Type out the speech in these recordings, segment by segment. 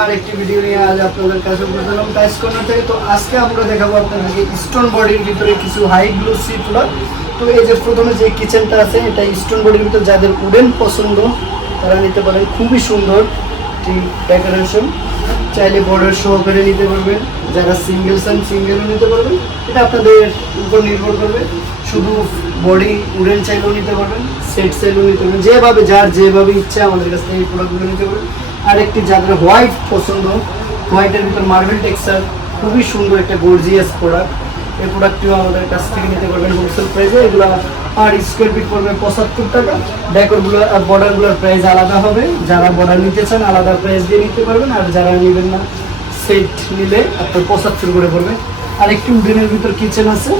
আর একটি ভিডিও নিয়ে আজ আপনাদের তো আজকে আমরা বডির ভিতরে কিছু হাই তো এই যে প্রথমে যে কিচেনটা আছে, এটা বডির যাদের উডেন পছন্দ, তারা নিতে পারেন। খুবই সুন্দর ডেকোরেশন চাইলে বর্ডার সহকারে নিতে পারবেন। যারা সিঙ্গেল সান সিঙ্গেলও নিতে পারবেন, এটা আপনাদের উপর নির্ভর করবে। শুধু বডি উডেন চাইলেও নিতে পারবেন সেট চাইলেও নিতে পারবেন, যেভাবে যার যেভাবে ইচ্ছা আমাদের কাছ থেকে এই প্রোডাক্টগুলো নিতে পারবেন। আরেকটি যাদের হোয়াইট পছন্দ হোয়াইটের ভিতর মার্বেল টেক্সচার খুবই সুন্দর একটা গর্জিয়াস প্রোডাক্ট এই প্রোডাক্টটিও আমাদের কাছ থেকে নিতে পারবেন হোলসেল প্রাইসে এগুলো আর স্কোয়ার ফিট পড়বে পঁচাত্তর টাকা। ডেকোরগুলো আর বর্ডারগুলোর প্রাইস আলাদা হবে। যারা বর্ডার নিতে চান, আলাদা প্রাইস দিয়ে নিতে পারবেন। আর যারা নেবেন না সেট নিলে আপনার পঁচাত্তর করে পড়বে। আরেকটি উডেনের ভিতর কিচেন আছে।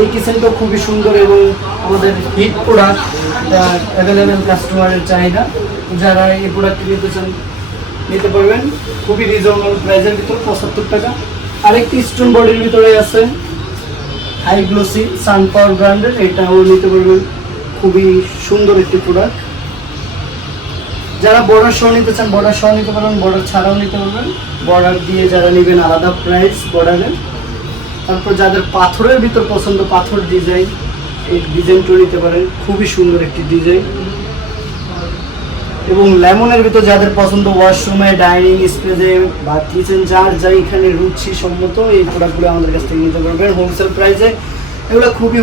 এই কিচেনটা খুবই সুন্দর এবং আমাদের হিট প্রোডাক্ট অ্যাভেলেবেল কাস্টমারের চাহিদা। যারা এই প্রোডাক্ট নিতে চান, নিতে পারবেন। খুবই রিজনেবল প্রাইসের ভিতর পঁচাত্তর টাকা। আরেকটি স্টোন বডির ভিতরে আছে হাই গ্লোসি সান পাওয়ার ব্র্যান্ডের এটাও নিতে পারবেন। খুবই সুন্দর একটি প্রোডাক্ট যারা বর্ডার সহ নিতে চান বর্ডার সহ নিতে পারবেন বর্ডার ছাড়াও নিতে পারবেন। বর্ডার দিয়ে যারা নেবেন আলাদা প্রাইস বর্ডারের তারপর যাদের পাথরের ভিতর পছন্দ, পাথর ডিজাইন এই ডিজাইনটাও নিতে পারেন। খুবই সুন্দর একটি ডিজাইন এবং লেমনের ভিতর যাদের পছন্দ ওয়াশরুমে ডাইনিং স্পেসে বা কিচেন যার যা এখানে রুচি সম্মত, এই প্রোডাক্টগুলো আমাদের কাছ থেকে নিতে পারবেন। হোলসেল প্রাইসে এগুলো খুবই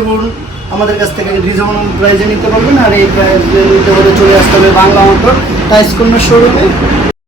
আমাদের কাছ থেকে রিজনেবল প্রাইসে নিতে পারবেন। আর এই প্রাইসে নিতে হলে চলে আসতে হবে বাংলা মোটর টাইস কর্নার শোরুমে